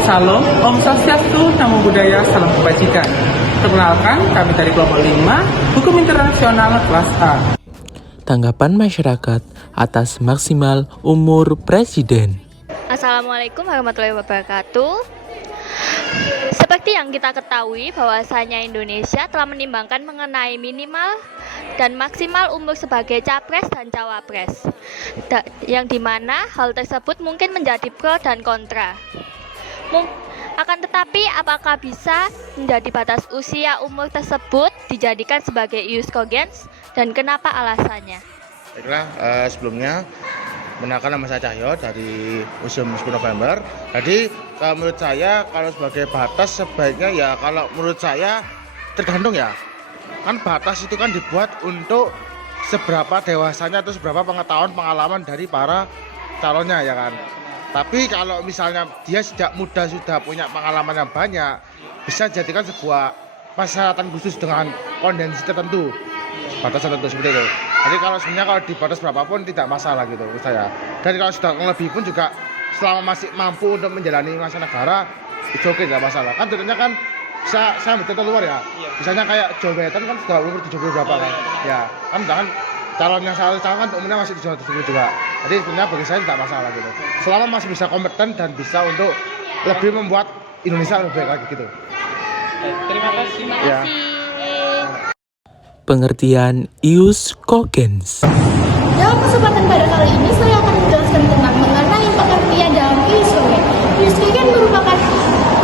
Salam, Om Swastiastu, Namo Buddhaya, Salam Kebajikan. Perkenalkan, kami dari kelompok 5, Hukum Internasional kelas A. Tanggapan masyarakat atas maksimal umur presiden. Assalamualaikum warahmatullahi wabarakatuh. Seperti yang kita ketahui bahwasanya Indonesia telah menimbangkan mengenai minimal dan maksimal umur sebagai capres dan cawapres, yang dimana hal tersebut mungkin menjadi pro dan kontra. Akan tetapi apakah bisa menjadi batas usia umur tersebut dijadikan sebagai ius cogens dan kenapa alasannya? Baiklah, sebelumnya mengenalkan nama saya Cahyo dari Museum 10 November. Jadi menurut saya kalau sebagai batas sebaiknya ya kalau menurut saya tergantung ya. Kan batas itu kan dibuat untuk seberapa dewasanya atau seberapa pengetahuan pengalaman dari para calonnya ya kan. Tapi kalau misalnya dia sejak muda sudah punya pengalaman yang banyak, bisa jadikan sebuah persyaratan khusus dengan kondensi tertentu, batas tertentu seperti itu. Jadi kalau sebenarnya kalau di batas berapapun tidak masalah gitu menurut saya. Dan kalau sudah lebih pun juga selama masih mampu untuk menjalani masa negara, itu oke, tidak masalah. Kan tentunya kan saya ambil contoh luar ya. Misalnya kayak Joe Biden kan sudah umur 70 berapa kan. Ya, kan calon yang saya calon kan umurnya masih 70 juga. Jadi sebenarnya bagi saya tidak masalah gitu. Selama masih bisa kompeten dan bisa untuk lebih membuat Indonesia lebih baik lagi gitu. Terima kasih. Ya. Pengertian ius cogens. Dalam kesempatan pada kali ini saya akan menjelaskan tentang mengenai pengertian dalam ius cogens. Ius cogens merupakan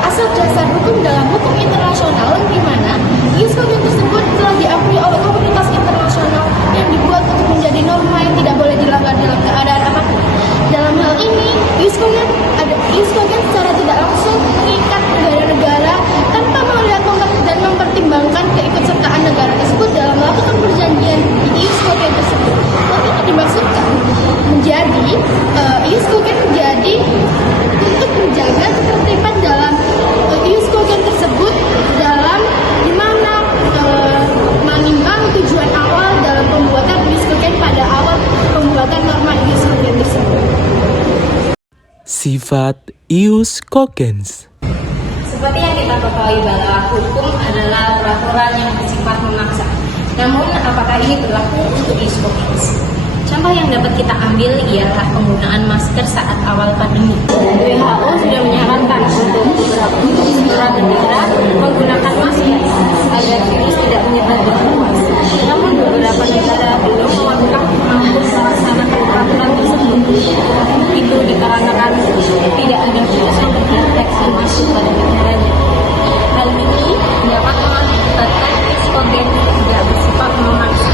asas dasar hukum dalam hukum internasional di mana ius cogens tersebut telah diakui oleh komunitas internasional yang dibuat untuk menjadi norma yang tidak boleh dilanggar dalam keadaan apapun. Dalam hal ini, ius cogens secara tidak langsung mengikat negara-negara tanpa melihat dan mempertimbangkan keikutsertaan negara tersebut dalam melakukan perjanjian di ius cogens tersebut. Hal ini dimaksudkan menjadi ius cogens menjadi untuk menjaga ketertiban dalam ius cogens tersebut dalam dimana menimbang tujuan awal dalam pembuatan ius cogens pada awal pembuatan norma ius cogens tersebut. Sifat ius cogens. Seperti yang kita ketahui bahwa hukum adalah peraturan yang bersifat memaksa. Namun, apakah ini berlaku untuk ius cogens? Contoh yang dapat kita ambil ialah penggunaan masker saat awal pandemi. WHO sudah menyarankan untuk beberapa negara menggunakan masker agar virus tidak menyebar dengan luas. Namun beberapa negara belum mampu melaksanakan peraturan tersebut. Itu dikarenakan tidak ada virus yang terdeteksi masuk pada negaranya. Hal ini dapat mengakibatkan ius cogens tidak bersifat memaksa.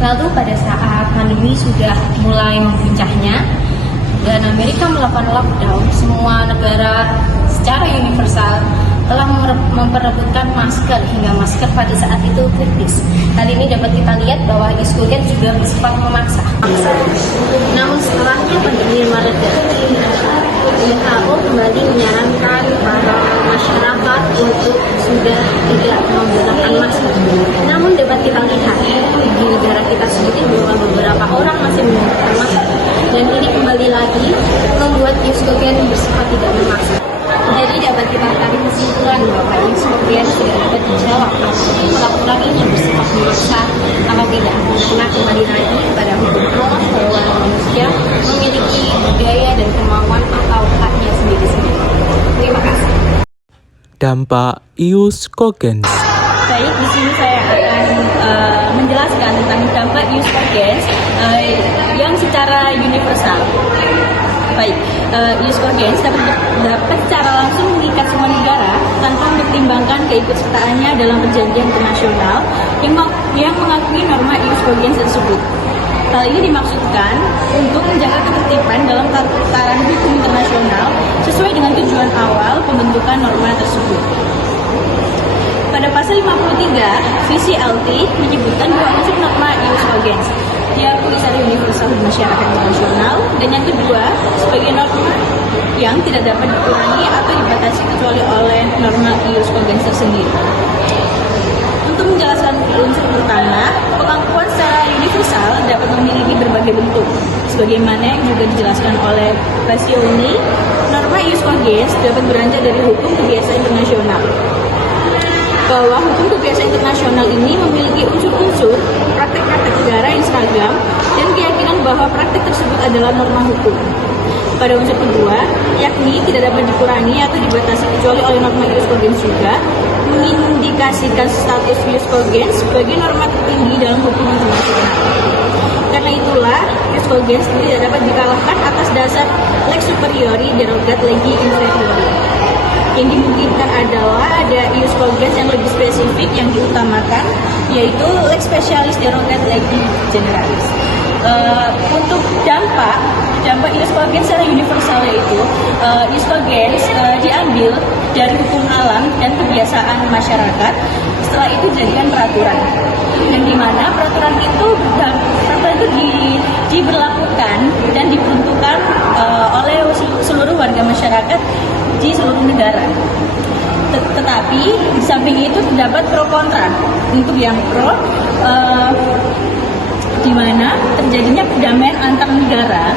Lalu pada saat pandemi sudah mulai mempuncaknya dan Amerika melakukan lockdown, semua negara secara universal telah memperebutkan masker hingga masker pada saat itu kritis. Hal ini dapat kita lihat bahwa ius cogens juga bersifat memaksa. Namun setelahnya pandemi mereda, WHO kembali menyarankan para masyarakat untuk sudah tidak menggunakan masker. Namun dapat kita lihat di negara kita sendiri bahwa beberapa orang masih menggunakan masker, dan ini kembali lagi membuat ius cogens bersifat tidak memaksa. Jadi dapat kita tarik kesimpulan bahwa ius cogens tidak dapat dijawab peraturan ini bersifat memaksa atau tidak, karena kembali lagi pada hukum Allah bahwa manusia memiliki budaya dan kemauan atau haknya sendiri-sendiri. Terima kasih. Dampak ius cogens. Baik, di sini saya akan menjelaskan tentang dampak ius cogens yang secara universal. Baik, ius cogens dapat secara langsung mengikat semua negara tanpa mempertimbangkan keikutsertaannya dalam perjanjian internasional yang mengakui norma ius cogens tersebut. Hal ini dimaksudkan untuk menjaga ketertiban dalam tataran hukum internasional sesuai dengan tujuan awal pembentukan norma tersebut. Pada pasal 53, VCLT menyebutkan dua unsur norma ius cogens, diakui secara universal di masyarakat internasional, dan yang kedua sebagai norma yang tidak dapat dikurangi atau dibatasi kecuali oleh norma ius cogens tersendiri. Untuk menjelaskan unsur pertama, pengakuan secara universal dapat memiliki berbagai bentuk, sebagaimana yang juga dijelaskan oleh Basioni norma ius cogens dapat beranjak dari hukum kebiasaan internasional. Bahwa hukum kebiasaan internasional ini memiliki unsur-unsur praktek-praktek negara yang seragam dan keyakinan bahwa praktek tersebut adalah norma hukum. Pada unsur kedua, yakni tidak dapat dikurangi atau dibatasi kecuali oleh norma ius cogens juga, mengindikasikan status ius cogens sebagai norma tertinggi dalam hukum internasional. Karena itulah, ius cogens tidak dapat dikalahkan atas dasar lex superiori derogat legi inferiori. Yang dimungkinkan adalah ada ius cogens yang lebih spesifik yang diutamakan, yaitu lex specialis derogat legi generalis. Untuk dampak ius cogens secara universal yaitu ius cogens diambil dari hukum alam dan kebiasaan masyarakat, setelah itu dijadikan peraturan, yang dimana peraturan itu diberlakukan dan diperuntukkan oleh seluruh warga masyarakat di seluruh negara. Tetapi di samping itu terdapat pro kontra. Untuk yang pro, di mana terjadinya perdamaian antar negara,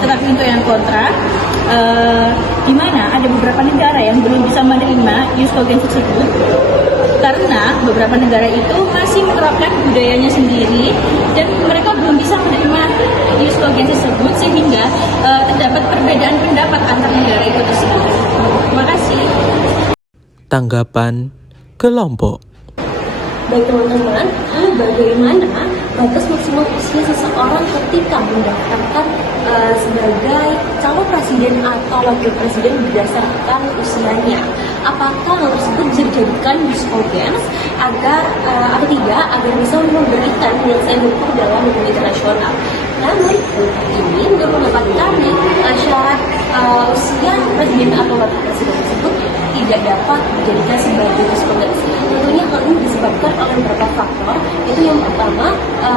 tetapi untuk yang kontra, di mana ada beberapa negara yang belum bisa menerima ius cogens tersebut karena beberapa negara itu masih menerapkan budayanya sendiri dan mereka belum bisa menerima ius cogens tersebut, sehingga terdapat perbedaan pendapat antar negara itu tersebut. Terima kasih. Tanggapan kelompok. Baik teman-teman, lalu bagaimana batas maksimal usia seseorang ketika mendaftarkan sebagai calon presiden atau wakil presiden berdasarkan usianya? Apakah hal tersebut bisa dijadikan ius cogens agar atau tidak, agar bisa memberikan penyelesaian hukum dalam hukum internasional? Namun ini menurut pendapat kami, syarat usia presiden atau wakil presiden tersebut tidak dapat dijadikan sebagai ius cogens. Tentunya hal ini disebabkan oleh beberapa faktor. Itu yang pertama,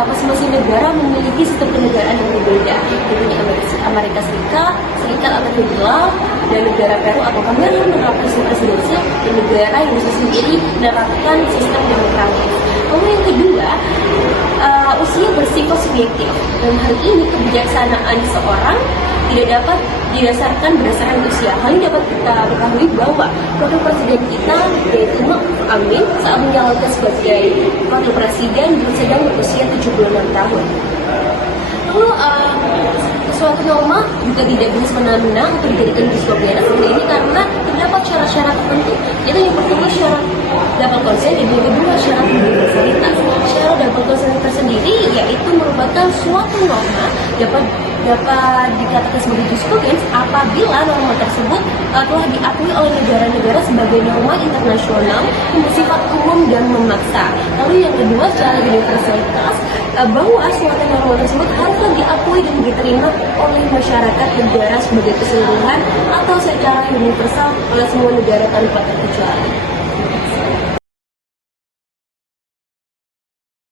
masing-masing negara memiliki sistem kenegaraan yang berbeda. Tentunya Amerika Serikat atau federal, dan negara Peru atau Kamerun menerapkan sistem presidensial, dan negara yang bisa sendiri menerapkan sistem demokratis. Lalu yang kedua, usia bersifat subjektif. Dan hal ini kebijaksanaan seorang tidak dapat didasarkan berdasarkan usia. Hal ini dapat kita ketahui bahwa wakil presiden kita, yaitu Ma'ruf Amin, saat menjalankan sebagai wakil presiden sedang berusia 76 tahun. Lalu suatu norma juga tidak bisa semena-mena untuk dijadikan ius cogens ini karena terdapat syarat-syarat tertentu. Itu yang pertama syarat double consent, dan yang kedua syarat universalitas. Syarat double consent tersendiri yaitu merupakan suatu norma dapat dikatakan sebagai ius cogens apabila norma tersebut telah diakui oleh negara-negara sebagai norma internasional yang bersifat umum dan memaksa. Lalu yang kedua, secara universalitas, bahwa suatu norma tersebut haruslah diakui dan diterima oleh masyarakat negara sebagai keseluruhan atau secara universal oleh semua negara tanpa terkecuali.